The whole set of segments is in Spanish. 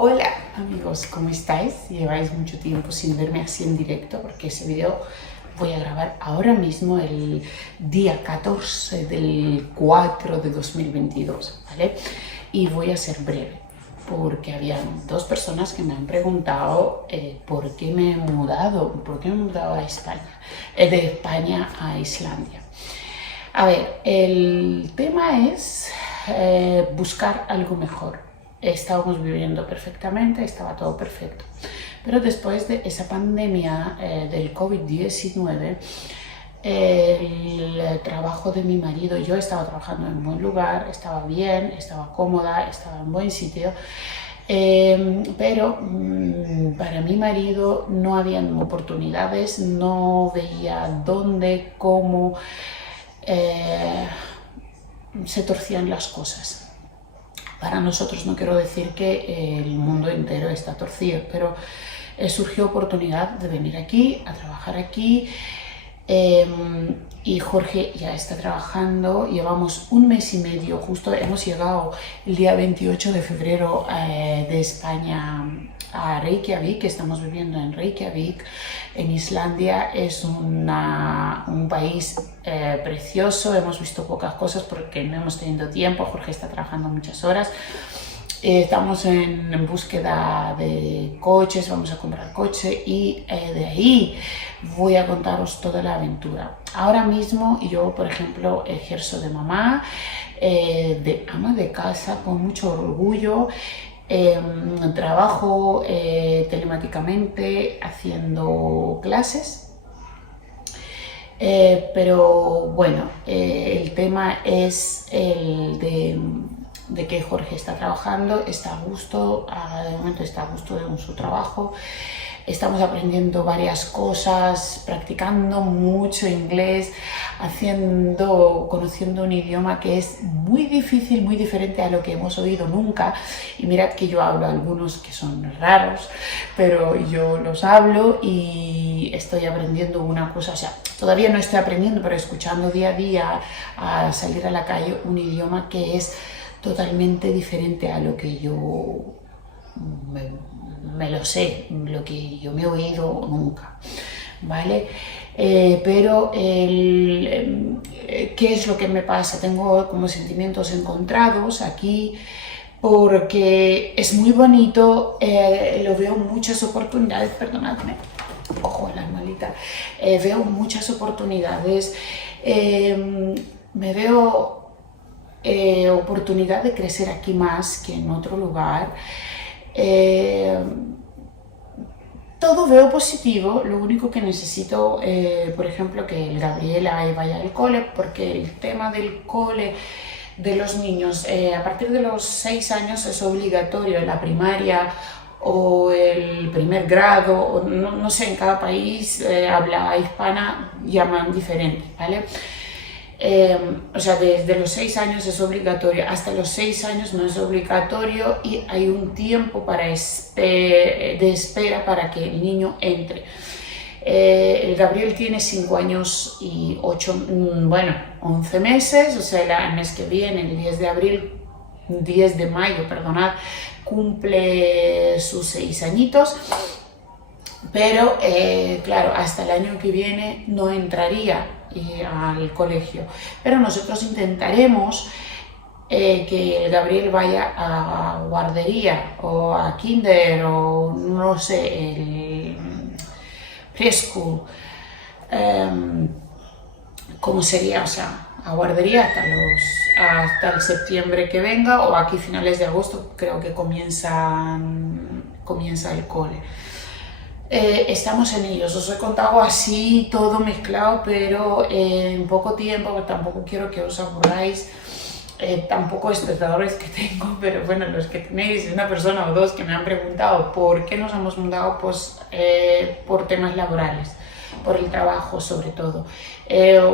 Hola amigos, ¿cómo estáis? Lleváis mucho tiempo sin verme así en directo porque ese video voy a grabar ahora mismo el día 14 del 4 de 2022, ¿vale? Y voy a ser breve porque había dos personas que me han preguntado por qué me he mudado a España, de España a Islandia. A ver, el tema es buscar algo mejor. Estábamos viviendo perfectamente, estaba todo perfecto. Pero después de esa pandemia del COVID-19, el trabajo de mi marido, yo estaba trabajando en buen lugar, estaba bien, estaba cómoda, estaba en buen sitio, pero para mi marido no habían oportunidades, no veía dónde, cómo se torcían las cosas. Para nosotros no quiero decir que el mundo entero está torcido, pero surgió oportunidad de venir aquí, a trabajar aquí, y Jorge ya está trabajando, llevamos un mes y medio, justo hemos llegado el día 28 de febrero de España a Reykjavik, estamos viviendo en Reykjavik, en Islandia. Es un país precioso, hemos visto pocas cosas porque no hemos tenido tiempo, Jorge está trabajando muchas horas. Estamos en búsqueda de coches, vamos a comprar coche y de ahí voy a contaros toda la aventura. Ahora mismo yo, por ejemplo, ejerzo de mamá, de ama de casa con mucho orgullo. Trabajo telemáticamente haciendo clases, pero bueno, el tema es el de que Jorge está trabajando, está a gusto, de momento está a gusto en su trabajo. Estamos aprendiendo varias cosas, practicando mucho inglés, conociendo un idioma que es muy difícil, muy diferente a lo que hemos oído nunca. Y mirad que yo hablo algunos que son raros, pero yo los hablo y estoy aprendiendo una cosa, o sea, todavía no estoy aprendiendo, pero escuchando día a día, a salir a la calle, un idioma que es totalmente diferente a lo que yo me lo sé, lo que yo me he oído nunca, ¿vale? Pero ¿qué es lo que me pasa? Tengo como sentimientos encontrados aquí porque es muy bonito, lo veo muchas oportunidades, perdonadme, ojo la hermanita, veo muchas oportunidades, me veo oportunidad de crecer aquí más que en otro lugar. Todo veo positivo, lo único que necesito, por ejemplo, que el Gabriela vaya al cole, porque el tema del cole de los niños, a partir de los 6 años es obligatorio en la primaria o el primer grado, o no sé, en cada país habla hispana llaman diferente, ¿vale? O sea, desde los 6 años es obligatorio, hasta los 6 años no es obligatorio y hay un tiempo de espera para que el niño entre. El Gabriel tiene 5 años y 11 meses, o sea, el mes que viene, el 10 de mayo, perdonad, cumple sus 6 añitos. Pero claro, hasta el año que viene no entraría al colegio, pero nosotros intentaremos que el Gabriel vaya a guardería o a kinder o no sé, el preschool, ¿cómo sería? O sea, a guardería hasta el septiembre que venga, o aquí finales de agosto creo que comienza el cole. Estamos en ellos, os he contado así todo mezclado, pero en poco tiempo, tampoco quiero que os aburráis, tampoco espectadores que tengo, pero bueno, los que tenéis, una persona o dos que me han preguntado por qué nos hemos mudado, pues por temas laborales, por el trabajo sobre todo.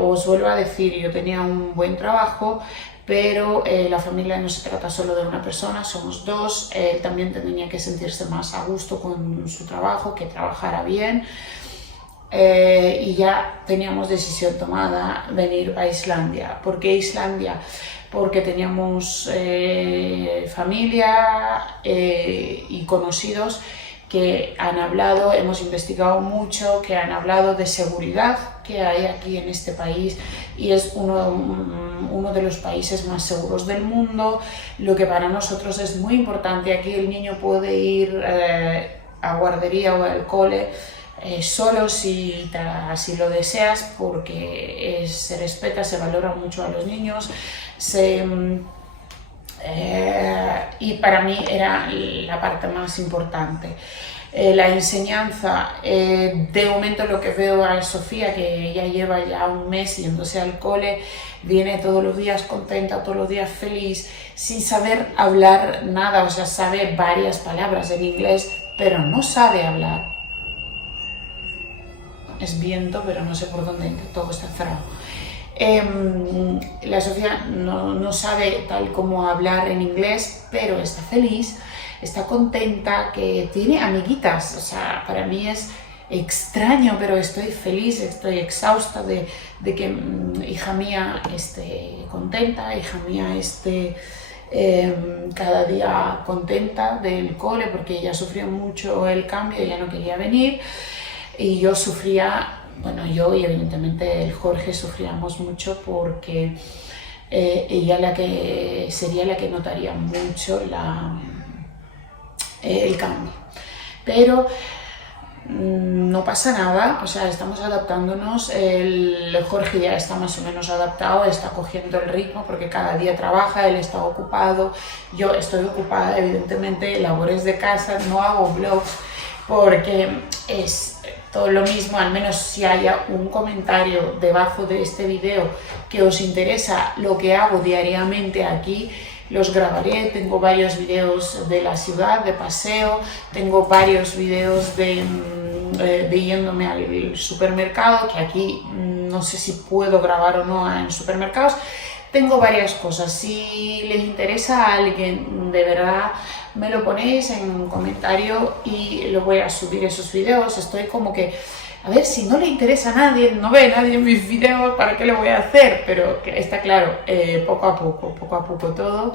Os vuelvo a decir, yo tenía un buen trabajo, pero la familia no se trata solo de una persona, somos dos. Él también tenía que sentirse más a gusto con su trabajo, que trabajara bien, y ya teníamos decisión tomada, venir a Islandia. ¿Por qué Islandia? Porque teníamos familia y conocidos que han hablado, hemos investigado mucho, que han hablado de seguridad que hay aquí en este país, y es uno de los países más seguros del mundo, lo que para nosotros es muy importante. Aquí el niño puede ir a guardería o al cole solo si lo deseas, porque se respeta, se valora mucho a los niños, y para mí era la parte más importante. La enseñanza, de momento lo que veo a Sofía, que ella lleva ya un mes yéndose al cole, viene todos los días contenta, todos los días feliz, sin saber hablar nada, o sea, sabe varias palabras en inglés, pero no sabe hablar. Es viento, pero no sé por dónde, todo está cerrado. La Sofía no sabe tal como hablar en inglés, pero está feliz, está contenta, que tiene amiguitas. O sea, para mí es extraño, pero estoy feliz, estoy exhausta de que hija mía esté contenta, hija mía esté cada día contenta del cole, porque ella sufrió mucho el cambio, ella no quería venir, y yo sufría. Bueno, yo y evidentemente el Jorge sufríamos mucho, porque ella sería la que notaría mucho el cambio. Pero no pasa nada, o sea, estamos adaptándonos. El Jorge ya está más o menos adaptado, está cogiendo el ritmo, porque cada día trabaja, él está ocupado, yo estoy ocupada, evidentemente, labores de casa, no hago vlogs, porque es todo lo mismo. Al menos si haya un comentario debajo de este video que os interesa lo que hago diariamente aquí, los grabaré. Tengo varios videos de la ciudad, de paseo, tengo varios videos de yéndome al supermercado, que aquí no sé si puedo grabar o no en supermercados. Tengo varias cosas. Si les interesa a alguien de verdad, me lo ponéis en un comentario y lo voy a subir esos videos. Estoy como que, a ver, si no le interesa a nadie, no ve nadie mis videos, ¿para qué lo voy a hacer? Pero que está claro, poco a poco todo.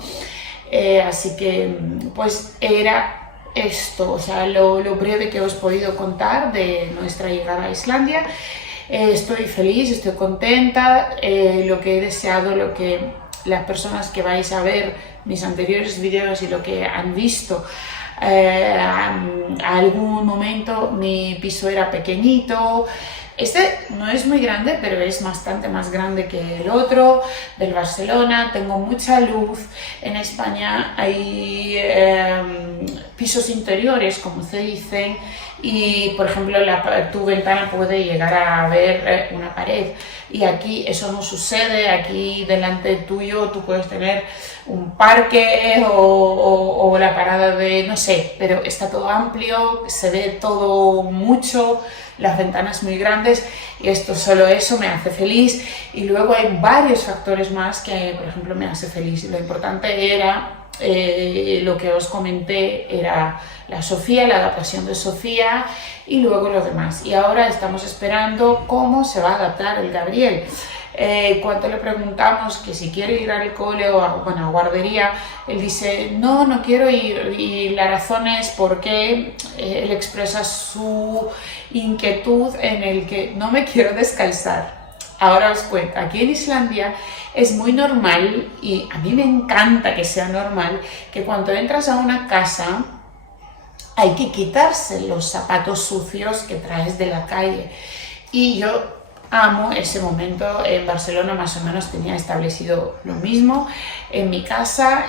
Así que, pues era esto, o sea, lo breve que os he podido contar de nuestra llegada a Islandia. Estoy feliz, estoy contenta, lo que he deseado, lo que las personas que vais a ver mis anteriores videos y lo que han visto, a algún momento mi piso era pequeñito. Este no es muy grande, pero es bastante más grande que el otro, del Barcelona. Tengo mucha luz. En España hay pisos interiores, como se dicen, y por ejemplo tu ventana puede llegar a ver una pared, y aquí eso no sucede. Aquí delante tuyo tú puedes tener un parque o la parada de, no sé, pero está todo amplio, se ve todo mucho, las ventanas muy grandes, y solo eso me hace feliz. Y luego hay varios factores más que, por ejemplo, me hace feliz. Lo importante era lo que os comenté, era la Sofía, la adaptación de Sofía, y luego lo demás. Y ahora estamos esperando cómo se va a adaptar el Gabriel. Cuando le preguntamos que si quiere ir al cole o a guardería, él dice no quiero ir, y la razón es porque él expresa su inquietud en el que no me quiero descalzar. Ahora os cuento, aquí en Islandia es muy normal, y a mí me encanta que sea normal, que cuando entras a una casa hay que quitarse los zapatos sucios que traes de la calle. Y yo amo ese momento. En Barcelona más o menos tenía establecido lo mismo. En mi casa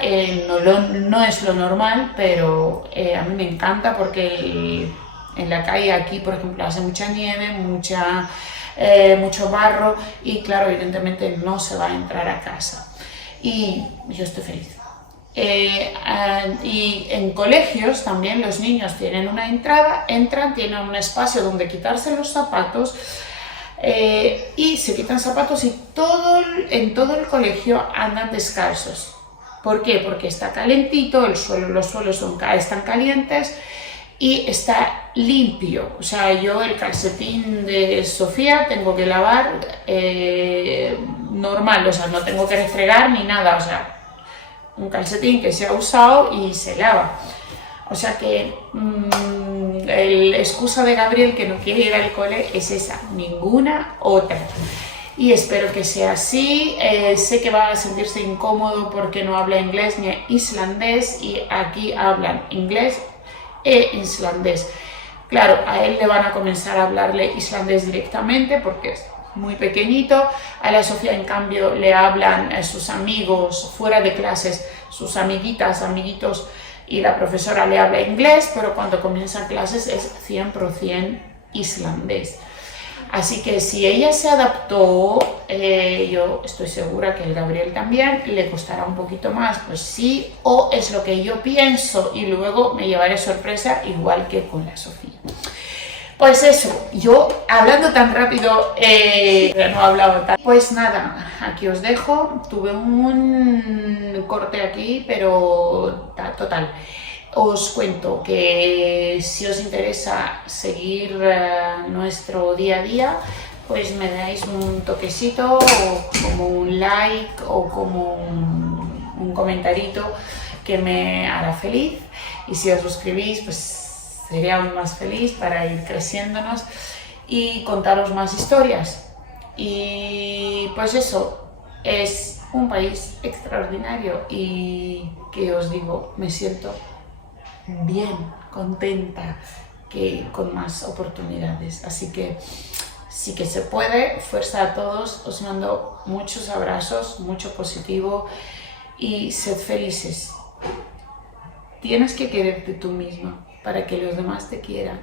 no es lo normal, pero a mí me encanta, porque en la calle aquí, por ejemplo, hace mucha nieve, mucho barro, y claro, evidentemente no se va a entrar a casa. Y yo estoy feliz. Y en colegios también los niños tienen una entrada, entran, tienen un espacio donde quitarse los zapatos, y se quitan zapatos, y en todo el colegio andan descalzos. ¿Por qué? Porque está calentito, los suelos están calientes y está limpio. O sea, yo el calcetín de Sofía tengo que lavar normal, o sea, no tengo que refregar ni nada, o sea, un calcetín que se ha usado y se lava. O sea que la excusa de Gabriel que no quiere ir al cole es esa, ninguna otra. Y espero que sea así. Sé que va a sentirse incómodo porque no habla inglés ni islandés y aquí hablan inglés e islandés. Claro, a él le van a comenzar a hablarle islandés directamente porque es muy pequeñito. A la Sofía, en cambio, le hablan sus amigos fuera de clases, sus amiguitas, amiguitos, y la profesora le habla inglés, pero cuando comienzan clases es 100% islandés. Así que si ella se adaptó, yo estoy segura que el Gabriel también le costará un poquito más, pues sí, o es lo que yo pienso y luego me llevaré sorpresa igual que con la Sofía. Pues eso, yo hablando tan rápido, no he hablado tan... Pues nada, aquí os dejo, tuve un corte aquí, pero total. Os cuento que si os interesa seguir nuestro día a día, pues me dais un toquecito, o como un like o como un comentarito que me hará feliz. Y si os suscribís, pues sería aún más feliz para ir creciéndonos y contaros más historias. Y pues eso, es un país extraordinario y que os digo, me siento bien, contenta, que con más oportunidades. Así que sí que se puede, fuerza a todos, os mando muchos abrazos, mucho positivo y sed felices. Tienes que quererte tú misma para que los demás te quieran.